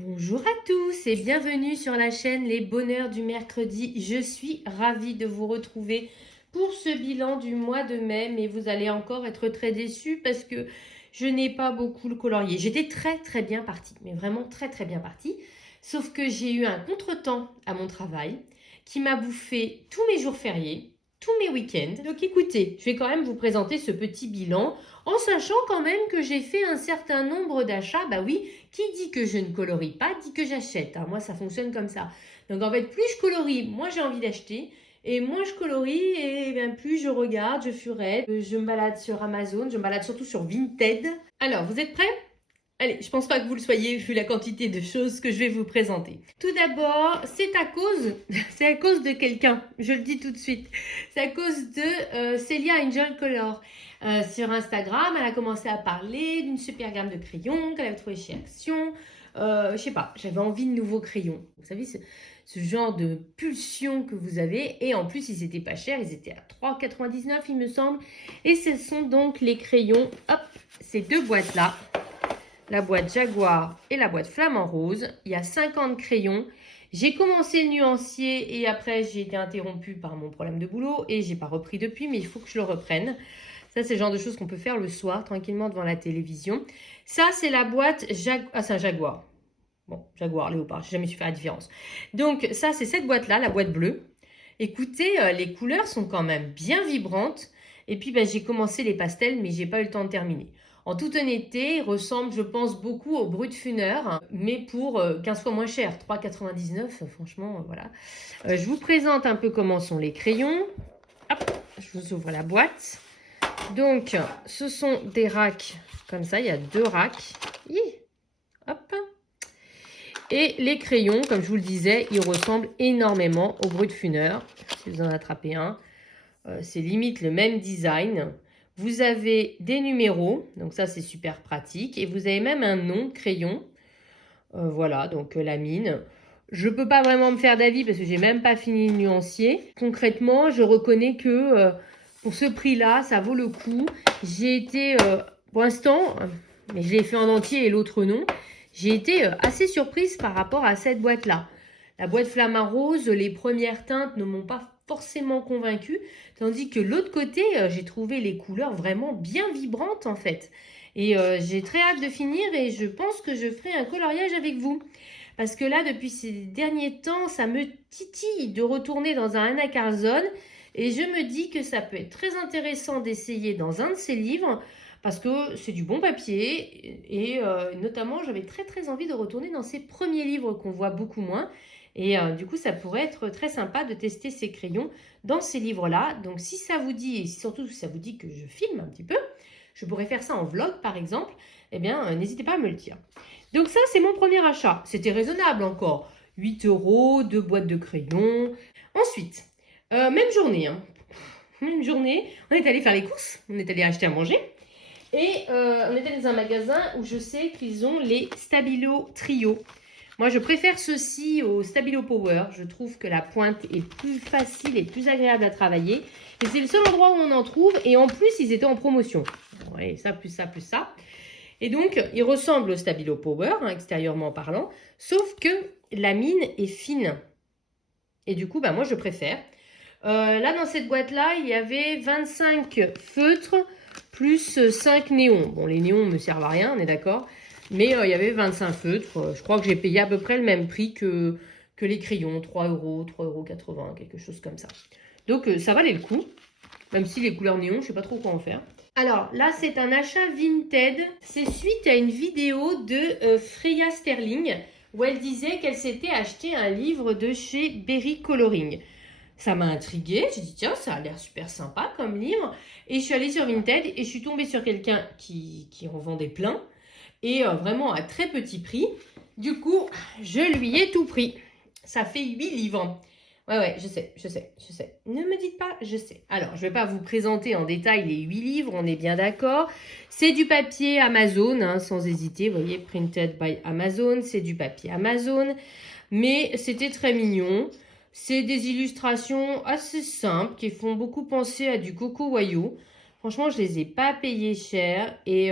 Bonjour à tous et bienvenue sur la chaîne Les Bonheurs du mercredi. Je suis ravie de vous retrouver pour ce bilan du mois de mai, mais vous allez encore être très déçus parce que je n'ai pas beaucoup le colorier. J'étais très bien partie, mais vraiment très bien partie. Sauf que j'ai eu un contretemps à mon travail qui m'a bouffé tous mes jours fériés, tous mes week-ends. Donc écoutez, je vais quand même vous présenter ce petit bilan en sachant quand même que j'ai fait un certain nombre d'achats. Bah oui, qui dit que je ne colorie pas dit que j'achète. Hein. Moi, ça fonctionne comme ça. Donc en fait, plus je colorie, moins j'ai envie d'acheter. Et moins je colorie, et bien plus je regarde, je furette, je me balade sur Amazon, je me balade surtout sur Vinted. Alors, vous êtes prêts? Allez, je pense pas que vous le soyez vu la quantité de choses que je vais vous présenter. Tout d'abord, c'est à cause de quelqu'un, je le dis tout de suite. C'est à cause de Celia Angel Color. Sur Instagram, elle a commencé à parler d'une super gamme de crayons qu'elle avait trouvé chez Action. Je sais pas, j'avais envie de nouveaux crayons. Vous savez, ce genre de pulsion que vous avez. Et en plus, ils étaient pas chers, ils étaient à 3,99 il me semble. Et ce sont donc les crayons, hop, ces deux boîtes-là. La boîte Jaguar et la boîte Flamant Rose. Il y a 50 crayons. J'ai commencé le nuancier et après j'ai été interrompue par mon problème de boulot et j'ai pas repris depuis, mais il faut que je le reprenne. Ça, c'est le genre de choses qu'on peut faire le soir, tranquillement devant la télévision. Ça, c'est la boîte Ah, c'est un Jaguar. Bon, Jaguar, Léopard, j'ai jamais su faire la différence. Donc, ça, c'est cette boîte-là, la boîte bleue. Écoutez, les couleurs sont quand même bien vibrantes. Et puis, j'ai commencé les pastels, mais j'ai pas eu le temps de terminer. En toute honnêteté, il ressemble, je pense, beaucoup au Brut Funeur, mais pour 15 fois moins cher, 3,99, franchement, voilà. Je vous présente un peu comment sont les crayons. Hop, je vous ouvre la boîte. Donc, ce sont des racks comme ça, il y a 2 racks. Hop. Et les crayons, comme je vous le disais, ils ressemblent énormément au Brut Funeur. Si vous en attrapez un, c'est limite le même design. Vous avez des numéros, donc ça c'est super pratique. Et vous avez même un nom crayon. Voilà, donc la mine. Je ne peux pas vraiment me faire d'avis parce que j'ai même pas fini le nuancier. Concrètement, je reconnais que pour ce prix-là, ça vaut le coup. J'ai été, pour l'instant, mais je l'ai fait en entier et l'autre non, j'ai été assez surprise par rapport à cette boîte-là. La boîte Flamant Rose, les premières teintes ne m'ont pas forcément convaincue, tandis que l'autre côté, j'ai trouvé les couleurs vraiment bien vibrantes en fait. Et j'ai très hâte de finir et je pense que je ferai un coloriage avec vous. Parce que là, depuis ces derniers temps, ça me titille de retourner dans un Anna Carzon. Et je me dis que ça peut être très intéressant d'essayer dans un de ces livres. Parce que c'est du bon papier. Et notamment, j'avais très envie de retourner dans ces premiers livres qu'on voit beaucoup moins. Et du coup, ça pourrait être très sympa de tester ces crayons dans ces livres-là. Donc si ça vous dit, et surtout si ça vous dit que je filme un petit peu, je pourrais faire ça en vlog par exemple, eh bien n'hésitez pas à me le dire. Donc ça, c'est mon premier achat. C'était raisonnable encore. 8 euros, 2 boîtes de crayons. Ensuite, même journée, hein. Même journée, on est allé faire les courses, on est allé acheter à manger. Et on est allé dans un magasin où je sais qu'ils ont les Stabilo Trio. Moi, je préfère ceux-ci au Stabilo Power. Je trouve que la pointe est plus facile et plus agréable à travailler. Et c'est le seul endroit où on en trouve. Et en plus, ils étaient en promotion. Ouais, ça, plus ça, plus ça. Et donc, ils ressemblent au Stabilo Power, hein, extérieurement parlant. Sauf que la mine est fine. Et du coup, moi, je préfère. Là, dans cette boîte-là, il y avait 25 feutres plus 5 néons. Bon, les néons ne me servent à rien, on est d'accord. Mais il y avait 25 feutres. Je crois que j'ai payé à peu près le même prix que les crayons. 3 euros, 3,80 €, quelque chose comme ça. Donc, ça valait le coup. Même si les couleurs néons, je ne sais pas trop quoi en faire. Alors, là, c'est un achat Vinted. C'est suite à une vidéo de Freya Sterling où elle disait qu'elle s'était acheté un livre de chez Berry Coloring. Ça m'a intriguée. J'ai dit, tiens, ça a l'air super sympa comme livre. Et je suis allée sur Vinted et je suis tombée sur quelqu'un qui en vendait plein. Et vraiment à très petit prix. Du coup, je lui ai tout pris. Ça fait 8 livres. Ouais, je sais. Ne me dites pas, je sais. Alors, je ne vais pas vous présenter en détail les 8 livres, on est bien d'accord. C'est du papier Amazon, hein, sans hésiter. Vous voyez, printed by Amazon, c'est du papier Amazon. Mais c'était très mignon. C'est des illustrations assez simples qui font beaucoup penser à du Coco Wayo. Franchement, je ne les ai pas payées cher et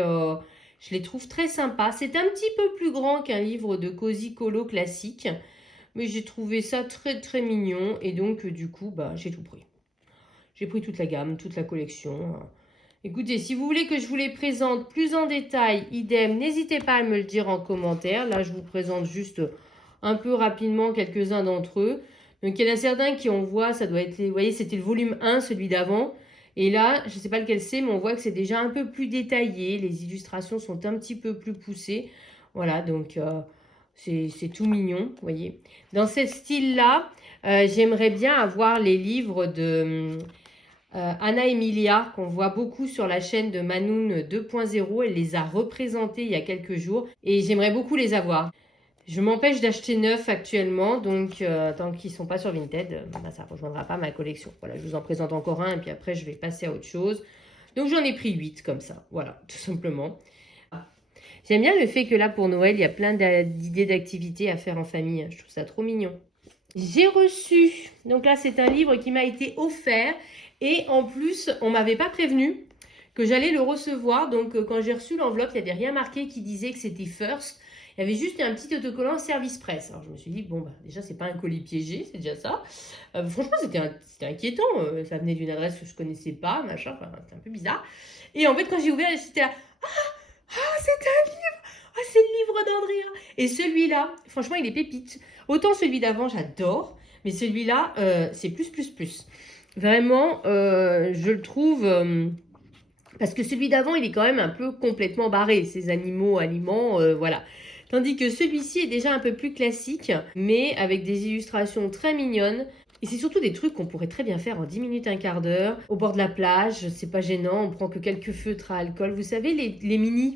Je les trouve très sympas. C'est un petit peu plus grand qu'un livre de Cozy Colo classique. Mais j'ai trouvé ça très très mignon. Et donc du coup, bah, j'ai tout pris. J'ai pris toute la gamme, toute la collection. Écoutez, si vous voulez que je vous les présente plus en détail, idem, n'hésitez pas à me le dire en commentaire. Là, je vous présente juste un peu rapidement quelques-uns d'entre eux. Donc, il y en a certains qui, on voit, ça doit être, vous voyez, c'était le volume 1, celui d'avant. Et là, je ne sais pas lequel c'est, mais on voit que c'est déjà un peu plus détaillé. Les illustrations sont un petit peu plus poussées. Voilà, donc c'est tout mignon, vous voyez. Dans ce style-là, j'aimerais bien avoir les livres de Anna Emilia, qu'on voit beaucoup sur la chaîne de Manoun 2.0. Elle les a représentés il y a quelques jours et j'aimerais beaucoup les avoir. Je m'empêche d'acheter neuf actuellement, donc tant qu'ils ne sont pas sur Vinted, bah, ça ne rejoindra pas ma collection. Voilà, je vous en présente encore un et puis après je vais passer à autre chose. Donc j'en ai pris 8 comme ça, voilà, tout simplement. J'aime bien le fait que là pour Noël, il y a plein d'idées d'activités à faire en famille. Je trouve ça trop mignon. J'ai reçu, donc là c'est un livre qui m'a été offert et en plus on ne m'avait pas prévenu que j'allais le recevoir. Donc quand j'ai reçu l'enveloppe, il n'y avait rien marqué qui disait que c'était First. Il y avait juste un petit autocollant service presse. Alors je me suis dit, bon, bah, déjà, c'est pas un colis piégé, c'est déjà ça. Franchement, c'était inquiétant. Ça venait d'une adresse que je connaissais pas, machin. Enfin, c'était un peu bizarre. Et en fait, quand j'ai ouvert, j'étais là, c'est un livre! Ah, c'est le livre d'Andrea! Et celui-là, franchement, il est pépite. Autant celui d'avant, j'adore. Mais celui-là, c'est plus. Vraiment, je le trouve... parce que celui d'avant, il est quand même un peu complètement barré. Ces animaux, aliments, voilà. Tandis que celui-ci est déjà un peu plus classique, mais avec des illustrations très mignonnes. Et c'est surtout des trucs qu'on pourrait très bien faire en 10 minutes, un quart d'heure, au bord de la plage, c'est pas gênant, on prend que quelques feutres à alcool. Vous savez, les mini,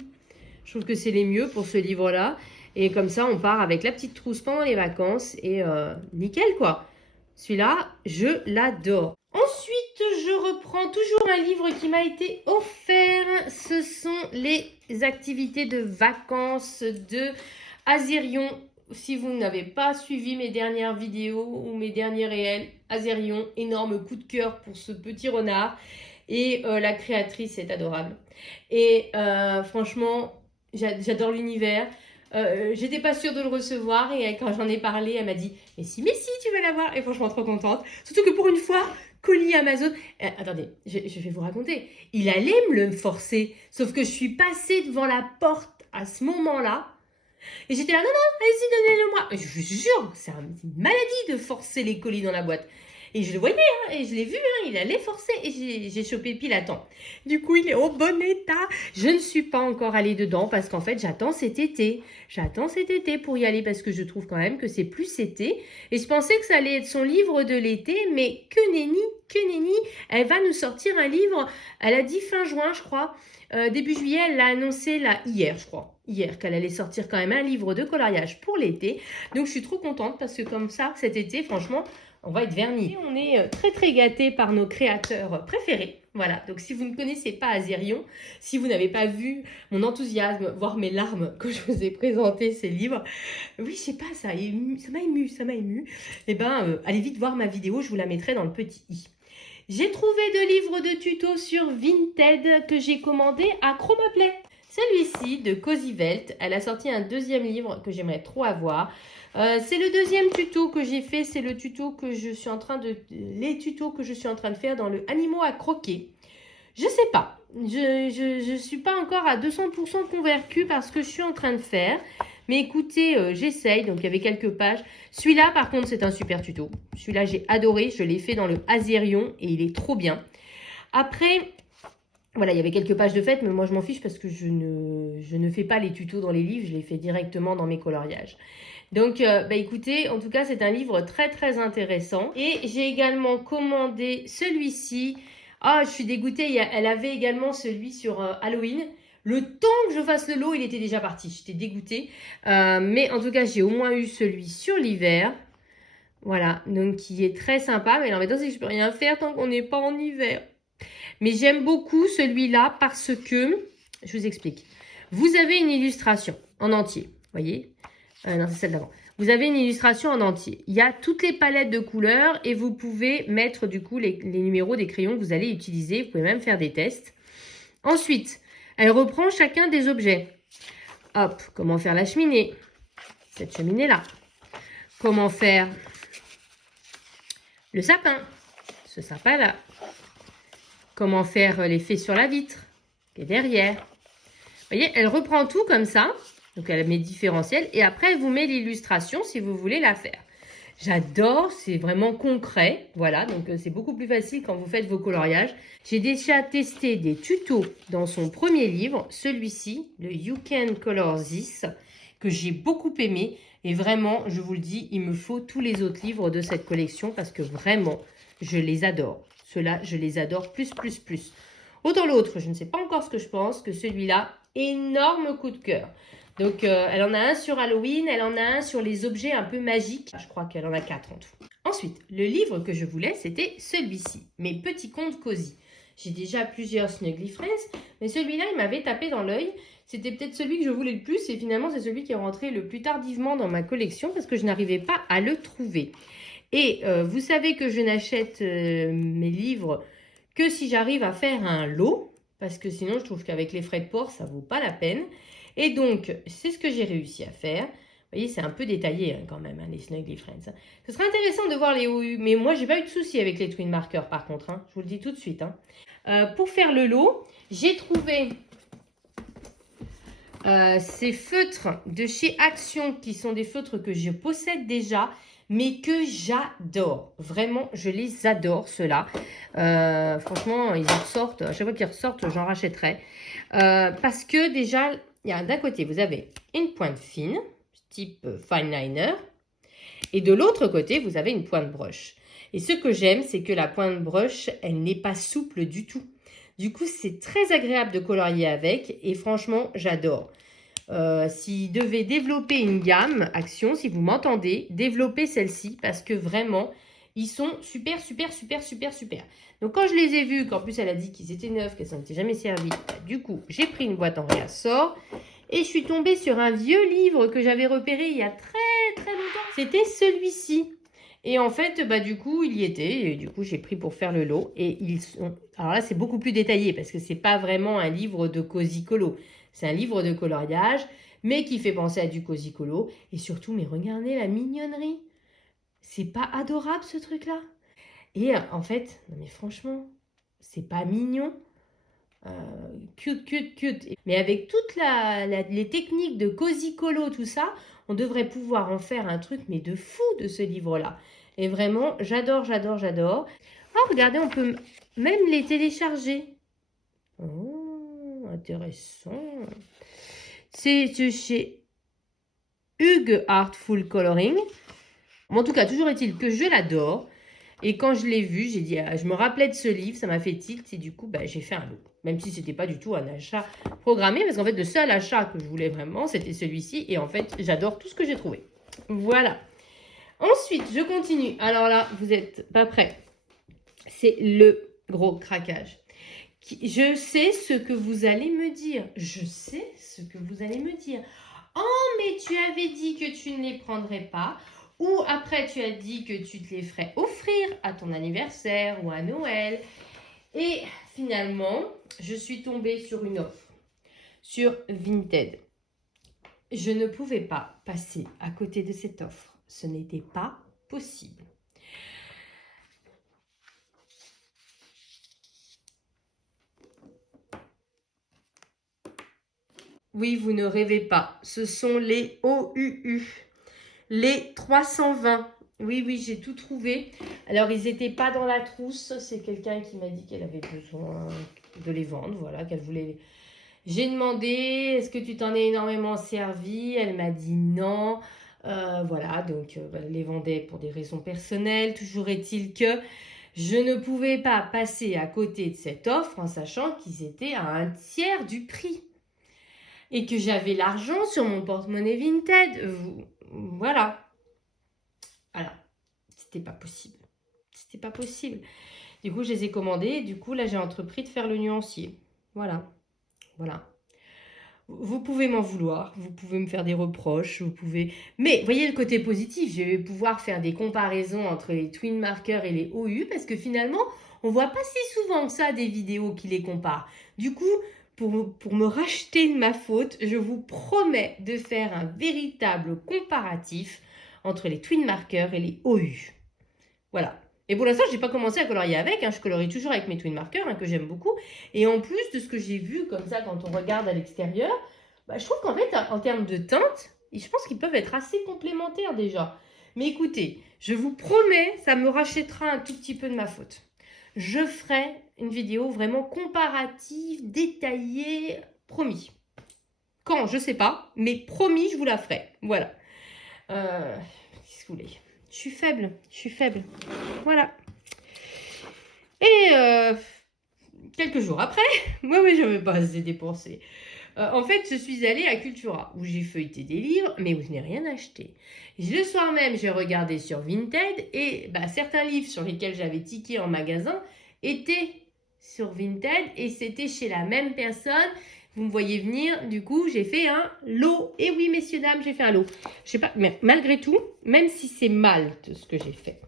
je trouve que c'est les mieux pour ce livre-là. Et comme ça, on part avec la petite trousse pendant les vacances et nickel quoi. Celui-là, je l'adore. Ensuite, je reprends toujours un livre qui m'a été offert. Ce sont les activités de vacances de Azerion. Si vous n'avez pas suivi mes dernières vidéos ou mes derniers réels, Azerion, énorme coup de cœur pour ce petit renard. Et la créatrice est adorable. Et franchement, j'adore l'univers. J'étais pas sûre de le recevoir et quand j'en ai parlé, elle m'a dit mais si, tu vas l'avoir. Et franchement, trop contente. Surtout que pour une fois, colis Amazon. Attendez, je vais vous raconter. Il allait me le forcer, sauf que je suis passée devant la porte à ce moment-là. Et j'étais là, non, allez-y, donnez-le-moi. Et je vous jure, c'est une maladie de forcer les colis dans la boîte. Et je le voyais, hein, et je l'ai vu, hein, il allait forcer, et j'ai chopé pile à temps. Du coup, il est au bon état. Je ne suis pas encore allée dedans, parce qu'en fait, j'attends cet été. J'attends cet été pour y aller, parce que je trouve quand même que c'est plus été. Et je pensais que ça allait être son livre de l'été, mais que nenni, elle va nous sortir un livre, elle a dit fin juin, je crois. Début juillet, elle l'a annoncé là, hier, je crois. Hier, qu'elle allait sortir quand même un livre de coloriage pour l'été. Donc, je suis trop contente parce que comme ça, cet été, franchement, on va être vernis. Et on est très gâtés par nos créateurs préférés. Voilà, donc si vous ne connaissez pas Azerion, si vous n'avez pas vu mon enthousiasme, voire mes larmes quand je vous ai présenté ces livres, oui, je sais pas, ça m'a ému. Eh ben, allez vite voir ma vidéo, je vous la mettrai dans le petit i. J'ai trouvé 2 livres de tutos sur Vinted que j'ai commandé à Chromaplay. Celui-ci de Cozy Welt, elle a sorti un 2e livre que j'aimerais trop avoir. C'est le 2e tuto que j'ai fait, c'est le tuto que je suis en train de, les tutos que je suis en train de faire dans le animaux à croquer. Je sais pas, je suis pas encore à 200% convaincue par ce que je suis en train de faire. Mais écoutez, j'essaye, donc il y avait quelques pages. Celui-là, par contre, c'est un super tuto. Celui-là, j'ai adoré, je l'ai fait dans le Azerion et il est trop bien. Après, voilà, il y avait quelques pages de fait, mais moi je m'en fiche parce que je ne fais pas les tutos dans les livres, je les fais directement dans mes coloriages. Donc, écoutez, en tout cas, c'est un livre très intéressant. Et j'ai également commandé celui-ci. Ah, je suis dégoûtée, elle avait également celui sur Halloween. Le temps que je fasse le lot, il était déjà parti. J'étais dégoûtée. Mais en tout cas, j'ai au moins eu celui sur l'hiver. Voilà, donc qui est très sympa. Mais l'embêtant, c'est que je peux rien faire tant qu'on n'est pas en hiver. Mais j'aime beaucoup celui-là parce que, je vous explique. Vous avez une illustration en entier, voyez? Non, c'est celle d'avant. Vous avez une illustration en entier. Il y a toutes les palettes de couleurs et vous pouvez mettre du coup les numéros des crayons que vous allez utiliser. Vous pouvez même faire des tests. Ensuite, Elle reprend chacun des objets. Hop, comment faire la cheminée? Cette cheminée-là. Comment faire le sapin? Ce sapin-là. Comment faire l'effet sur la vitre qui est derrière. Vous voyez, elle reprend tout comme ça. Donc, elle met différentiel. Et après, elle vous met l'illustration si vous voulez la faire. J'adore, c'est vraiment concret. Voilà, donc c'est beaucoup plus facile quand vous faites vos coloriages. J'ai déjà testé des tutos dans son premier livre, celui-ci, le You Can Color This, que j'ai beaucoup aimé. Et vraiment, je vous le dis, il me faut tous les autres livres de cette collection parce que vraiment, je les adore. Ceux-là, je les adore plus. Autant l'autre, je ne sais pas encore ce que je pense, que celui-là, énorme coup de cœur. Donc, elle en a un sur Halloween, elle en a un sur les objets un peu magiques. Je crois qu'elle en a 4 en tout. Ensuite, le livre que je voulais, c'était celui-ci, Mes petits contes cosy. J'ai déjà plusieurs Snuggly Friends, mais celui-là, il m'avait tapé dans l'œil. C'était peut-être celui que je voulais le plus et finalement, c'est celui qui est rentré le plus tardivement dans ma collection parce que je n'arrivais pas à le trouver. Et vous savez que je n'achète mes livres que si j'arrive à faire un lot, parce que sinon, je trouve qu'avec les frais de port, ça ne vaut pas la peine. Et donc, c'est ce que j'ai réussi à faire. Vous voyez, c'est un peu détaillé hein, quand même, hein, les Snuggly Friends. Hein. Ce serait intéressant de voir les OU, mais moi, j'ai pas eu de souci avec les Twin Markers par contre. Hein. Je vous le dis tout de suite. Hein. Pour faire le lot, j'ai trouvé ces feutres de chez Action, qui sont des feutres que je possède déjà, mais que j'adore. Vraiment, je les adore, ceux-là. Franchement, ils ressortent. À chaque fois qu'ils ressortent, j'en rachèterai. Parce que déjà, d'un côté, vous avez une pointe fine, type fine liner. Et de l'autre côté, vous avez une pointe brush. Et ce que j'aime, c'est que la pointe brush, elle n'est pas souple du tout. Du coup, c'est très agréable de colorier avec. Et franchement, j'adore. S'il devait développer une gamme Action, si vous m'entendez, développez celle-ci parce que vraiment, ils sont super. Donc, quand je les ai vus, qu'en plus elle a dit qu'ils étaient neufs, qu'elles s'en étaient jamais servies, du coup, j'ai pris une boîte en réassort et je suis tombée sur un vieux livre que j'avais repéré il y a très longtemps. C'était celui-ci. Et en fait, du coup, il y était. Et du coup, j'ai pris pour faire le lot. Et ils sont... Alors là, c'est beaucoup plus détaillé parce que c'est pas vraiment un livre de Cozy Colo. C'est un livre de coloriage, mais qui fait penser à du Cozy Colo. Et surtout, mais regardez la mignonnerie. C'est pas adorable ce truc-là? Et en fait, non mais franchement, c'est pas mignon. Cute. Mais avec toutes les techniques de Cozy Colo, tout ça, on devrait pouvoir en faire un truc, mais de fou de ce livre-là. Et vraiment, j'adore. Oh, regardez, on peut même les télécharger. Oh, intéressant. C'est de chez Hugues Artful Coloring. En tout cas, toujours est-il que je l'adore. Et quand je l'ai vu, j'ai dit, je me rappelais de ce livre, ça m'a fait tilt. Et du coup, j'ai fait un lot. Même si ce n'était pas du tout un achat programmé. Parce qu'en fait, le seul achat que je voulais vraiment, c'était celui-ci. Et en fait, j'adore tout ce que j'ai trouvé. Voilà. Ensuite, je continue. Alors là, vous n'êtes pas prêts. C'est le gros craquage. Je sais ce que vous allez me dire. Oh, mais tu avais dit que tu ne les prendrais pas. Ou après, tu as dit que tu te les ferais offrir à ton anniversaire ou à Noël. Et finalement, je suis tombée sur une offre sur Vinted. Je ne pouvais pas passer à côté de cette offre. Ce n'était pas possible. Oui, vous ne rêvez pas. Ce sont les OUU. Les 320. Oui, j'ai tout trouvé. Alors, ils n'étaient pas dans la trousse. C'est quelqu'un qui m'a dit qu'elle avait besoin de les vendre. Voilà, qu'elle voulait... J'ai demandé, est-ce que tu t'en es énormément servi? Elle m'a dit non. Voilà, donc elle les vendait pour des raisons personnelles. Toujours est-il que je ne pouvais pas passer à côté de cette offre en sachant qu'ils étaient à un tiers du prix. Et que j'avais l'argent sur mon porte-monnaie Vinted. Voilà. C'était pas possible. Du coup, je les ai commandés. Et du coup, là, j'ai entrepris de faire le nuancier. Voilà. Vous pouvez m'en vouloir. Vous pouvez me faire des reproches. Mais voyez le côté positif. Je vais pouvoir faire des comparaisons entre les Twin Markers et les OU. Parce que finalement, on voit pas si souvent que ça des vidéos qui les comparent. Du coup, pour me racheter de ma faute, je vous promets de faire un véritable comparatif entre les Twin Markers et les OU. Voilà. Et pour l'instant, je n'ai pas commencé à colorier avec. Je colorie toujours avec mes Twin Markers que j'aime beaucoup. Et en plus de ce que j'ai vu comme ça quand on regarde à l'extérieur, je trouve qu'en fait, en termes de teinte, je pense qu'ils peuvent être assez complémentaires déjà. Mais écoutez, je vous promets, ça me rachètera un tout petit peu de ma faute. Je ferai une vidéo vraiment comparative, détaillée, promis. Quand, je ne sais pas, mais promis, je vous la ferai. Voilà. Qu'est-ce que vous voulez ? Je suis faible. Voilà. Et quelques jours après, oui, je n'avais pas assez dépensé. En fait, je suis allée à Cultura, où j'ai feuilleté des livres, mais où je n'ai rien acheté. Le soir même, j'ai regardé sur Vinted, et certains livres sur lesquels j'avais tiqué en magasin étaient sur Vinted, et c'était chez la même personne. Vous me voyez venir, du coup, j'ai fait un lot. Et oui, messieurs, dames, j'ai fait un lot. Je sais pas, mais malgré tout, même si c'est mal de ce que j'ai fait,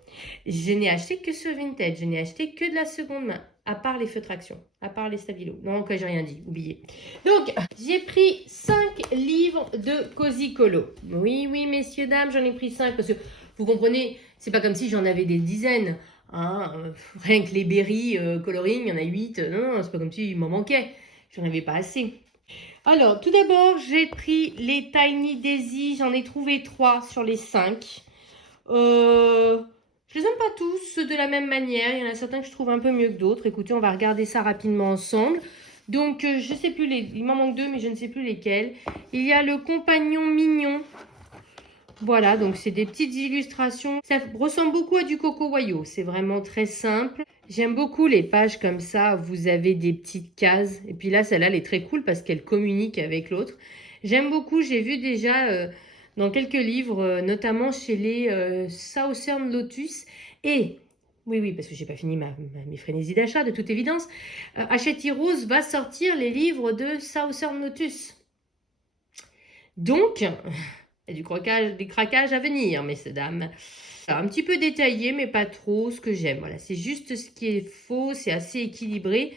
je n'ai acheté que sur Vinted. Je n'ai acheté que de la seconde main, à part les feux traction, à part les stabilos. Non, que j'ai rien dit, oubliez. Donc, j'ai pris 5 livres de Cozy Colo. Oui, messieurs, dames, j'en ai pris 5 parce que, vous comprenez, c'est pas comme si j'en avais des dizaines. Rien que les berry coloring, il y en a 8. Non, c'est pas comme s'il m'en manquait. J'en avais pas assez. Alors, tout d'abord, j'ai pris les Tiny Daisy. J'en ai trouvé 3 sur les 5. Je les aime pas tous, ceux de la même manière. Il y en a certains que je trouve un peu mieux que d'autres. Écoutez, on va regarder ça rapidement ensemble. Donc, je sais plus, il m'en manque 2, mais je ne sais plus lesquels. Il y a le Compagnon Mignon. Voilà, donc c'est des petites illustrations. Ça ressemble beaucoup à du Coco Wayo. C'est vraiment très simple. J'aime beaucoup les pages comme ça. Vous avez des petites cases. Et puis là, celle-là, elle est très cool parce qu'elle communique avec l'autre. J'aime beaucoup. J'ai vu déjà dans quelques livres, notamment chez les Southern Lotus. Et, oui, parce que j'ai pas fini mes frénésies d'achat, de toute évidence. Hachette Heroes va sortir les livres de Southern Lotus. Donc... Il y a des craquages à venir, messieurs, dames. Alors, un petit peu détaillé, mais pas trop, ce que j'aime. Voilà, c'est juste ce qui est faux, c'est assez équilibré.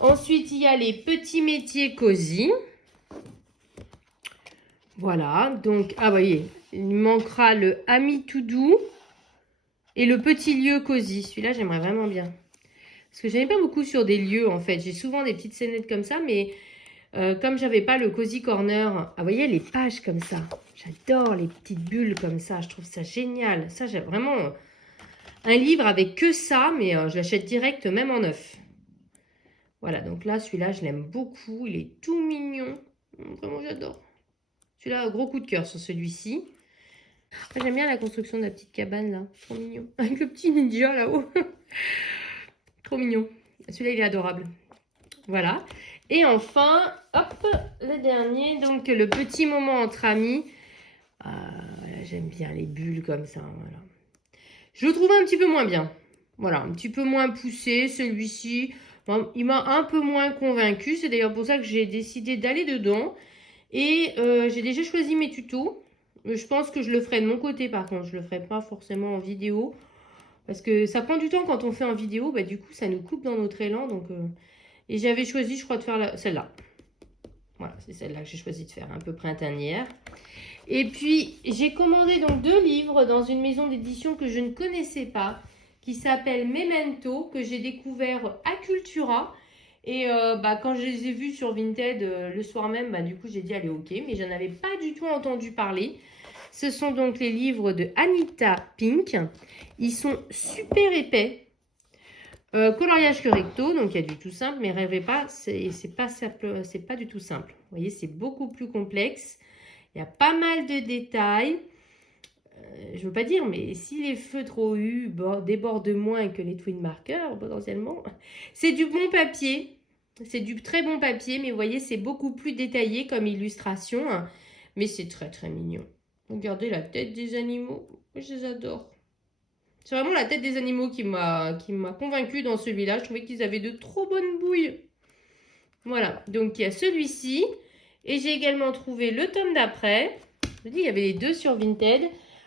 Ensuite, il y a les petits métiers cosy. Voilà, donc, voyez, il manquera le ami tout doux et le petit lieu cosy. Celui-là, j'aimerais vraiment bien. Parce que je n'aime pas beaucoup sur des lieux, en fait. J'ai souvent des petites scénettes comme ça, mais... comme j'avais pas le Cozy Corner, vous voyez les pages comme ça. J'adore les petites bulles comme ça. Je trouve ça génial. Ça, j'ai vraiment un livre avec que ça, mais je l'achète direct, même en neuf. Voilà, donc là, celui-là, je l'aime beaucoup. Il est tout mignon. Vraiment, j'adore. Celui-là, gros coup de cœur sur celui-ci. J'aime bien la construction de la petite cabane, là. Trop mignon. Avec le petit ninja là-haut. Trop mignon. Celui-là, il est adorable. Voilà. Et enfin, hop, le dernier, donc le petit moment entre amis. Voilà, j'aime bien les bulles comme ça. Voilà. Je le trouve un petit peu moins bien. Voilà, un petit peu moins poussé, celui-ci. Bon, il m'a un peu moins convaincu. C'est d'ailleurs pour ça que j'ai décidé d'aller dedans. Et j'ai déjà choisi mes tutos. Je pense que je le ferai de mon côté par contre. Je ne le ferai pas forcément en vidéo. Parce que ça prend du temps quand on fait en vidéo. Du coup, ça nous coupe dans notre élan. Donc... Et j'avais choisi, je crois, de faire celle-là. Voilà, c'est celle-là que j'ai choisi de faire, un peu printanière. Et puis, j'ai commandé donc 2 livres dans une maison d'édition que je ne connaissais pas, qui s'appelle Memento, que j'ai découvert à Cultura. Et quand je les ai vus sur Vinted le soir même, du coup, j'ai dit, allez, ok. Mais je n'en avais pas du tout entendu parler. Ce sont donc les livres de Anita Pink. Ils sont super épais. Coloriage que recto, donc il y a du tout simple, mais rêvez pas, c'est pas simple, c'est pas du tout simple. Vous voyez, c'est beaucoup plus complexe. Il y a pas mal de détails. Je veux pas dire, mais si les feutres OU débordent moins que les Twin Markers, potentiellement, c'est du bon papier. C'est du très bon papier, mais vous voyez, c'est beaucoup plus détaillé comme illustration. Mais c'est très très mignon. Regardez la tête des animaux, je les adore. C'est vraiment la tête des animaux qui m'a convaincue dans celui-là. Je trouvais qu'ils avaient de trop bonnes bouilles. Voilà, donc il y a celui-ci. Et j'ai également trouvé le tome d'après. Je vous dis, il y avait les 2 sur Vinted.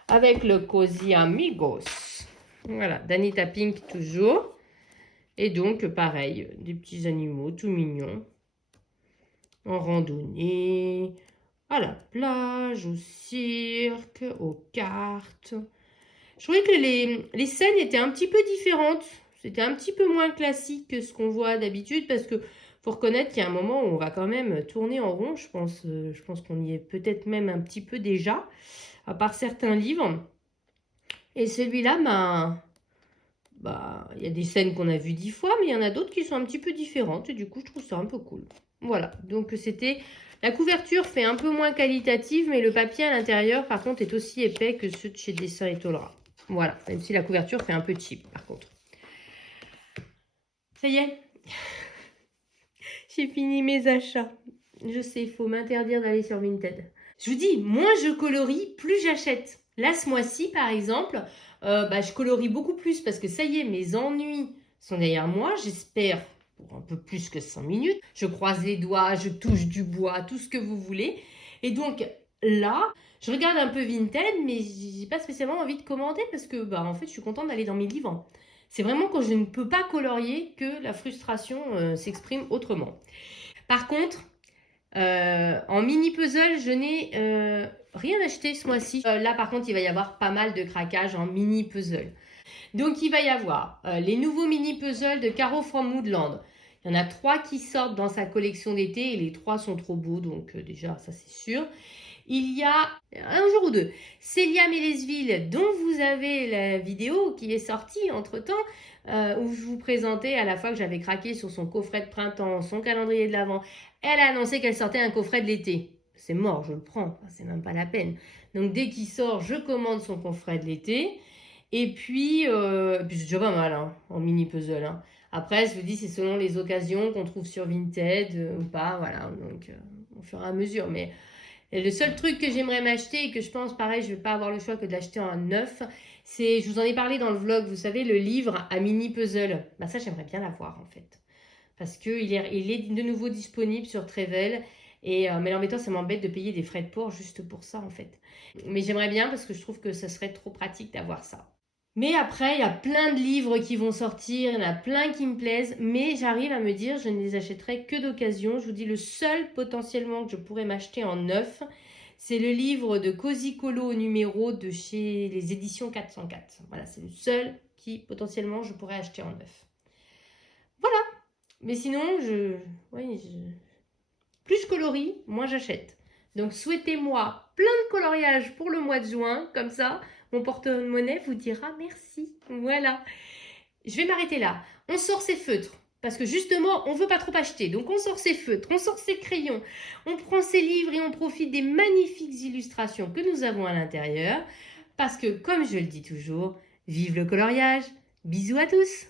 Avec le Cozy Amigos. Voilà, d'Anita Pink toujours. Et donc, pareil, des petits animaux tout mignons. en randonnée, à la plage, au cirque, aux cartes. Je trouvais que les scènes étaient un petit peu différentes. C'était un petit peu moins classique que ce qu'on voit d'habitude parce que faut reconnaître qu'il y a un moment où on va quand même tourner en rond. Je pense qu'on y est peut-être même un petit peu déjà, à part certains livres. Et celui-là, il y a des scènes qu'on a vues 10 fois, mais il y en a d'autres qui sont un petit peu différentes. Et du coup, je trouve ça un peu cool. Voilà, donc c'était... La couverture fait un peu moins qualitative, mais le papier à l'intérieur, par contre, est aussi épais que ceux de chez Dessin et Tolera. Voilà, même si la couverture fait un peu cheap, par contre. Ça y est, j'ai fini mes achats. Je sais, il faut m'interdire d'aller sur Vinted. Je vous dis, moins je colorie, plus j'achète. Là, ce mois-ci, par exemple, je colorie beaucoup plus parce que ça y est, mes ennuis sont derrière moi. J'espère pour un peu plus que 5 minutes. Je croise les doigts, je touche du bois, tout ce que vous voulez. Et donc là, je regarde un peu Vinted, mais j'ai pas spécialement envie de commander parce que en fait, je suis contente d'aller dans mes livres. C'est vraiment quand je ne peux pas colorier que la frustration s'exprime autrement. Par contre, en mini puzzle, je n'ai rien acheté ce mois-ci. Là, par contre, il va y avoir pas mal de craquages en mini puzzle. Donc, il va y avoir les nouveaux mini puzzles de Caro from Woodland. Il y en a 3 qui sortent dans sa collection d'été et les 3 sont trop beaux, donc déjà, ça c'est sûr. Il y a un jour ou deux, Célia Mélesville, dont vous avez la vidéo qui est sortie entre-temps, où je vous présentais à la fois que j'avais craqué sur son coffret de printemps, son calendrier de l'Avent. Elle a annoncé qu'elle sortait un coffret de l'été. C'est mort, je le prends, c'est même pas la peine. Donc dès qu'il sort, je commande son coffret de l'été. Et puis c'est déjà pas mal en mini puzzle. Après, je vous dis, c'est selon les occasions qu'on trouve sur Vinted ou pas, voilà. Donc on fera à mesure. Mais et le seul truc que j'aimerais m'acheter et que je pense, pareil, je ne vais pas avoir le choix que d'acheter en neuf, c'est, je vous en ai parlé dans le vlog, vous savez, le livre à mini puzzle. Ça, j'aimerais bien l'avoir en fait. Parce qu'il est de nouveau disponible sur Trevel. Mais l'embêtant, ça m'embête de payer des frais de port juste pour ça en fait. Mais j'aimerais bien parce que je trouve que ça serait trop pratique d'avoir ça. Mais après, il y a plein de livres qui vont sortir, il y en a plein qui me plaisent, mais j'arrive à me dire, je ne les achèterai que d'occasion. Je vous dis, le seul potentiellement que je pourrais m'acheter en neuf, c'est le livre de Cozy Colo numéro de chez les éditions 404. Voilà, c'est le seul qui potentiellement je pourrais acheter en neuf. Voilà, mais sinon, plus je colorie, moins j'achète. Donc souhaitez-moi plein de coloriage pour le mois de juin, comme ça, mon porte-monnaie vous dira merci. Voilà. Je vais m'arrêter là. On sort ses feutres. Parce que justement, on ne veut pas trop acheter. Donc on sort ses feutres, on sort ses crayons, on prend ses livres et on profite des magnifiques illustrations que nous avons à l'intérieur. Parce que, comme je le dis toujours, vive le coloriage. Bisous à tous.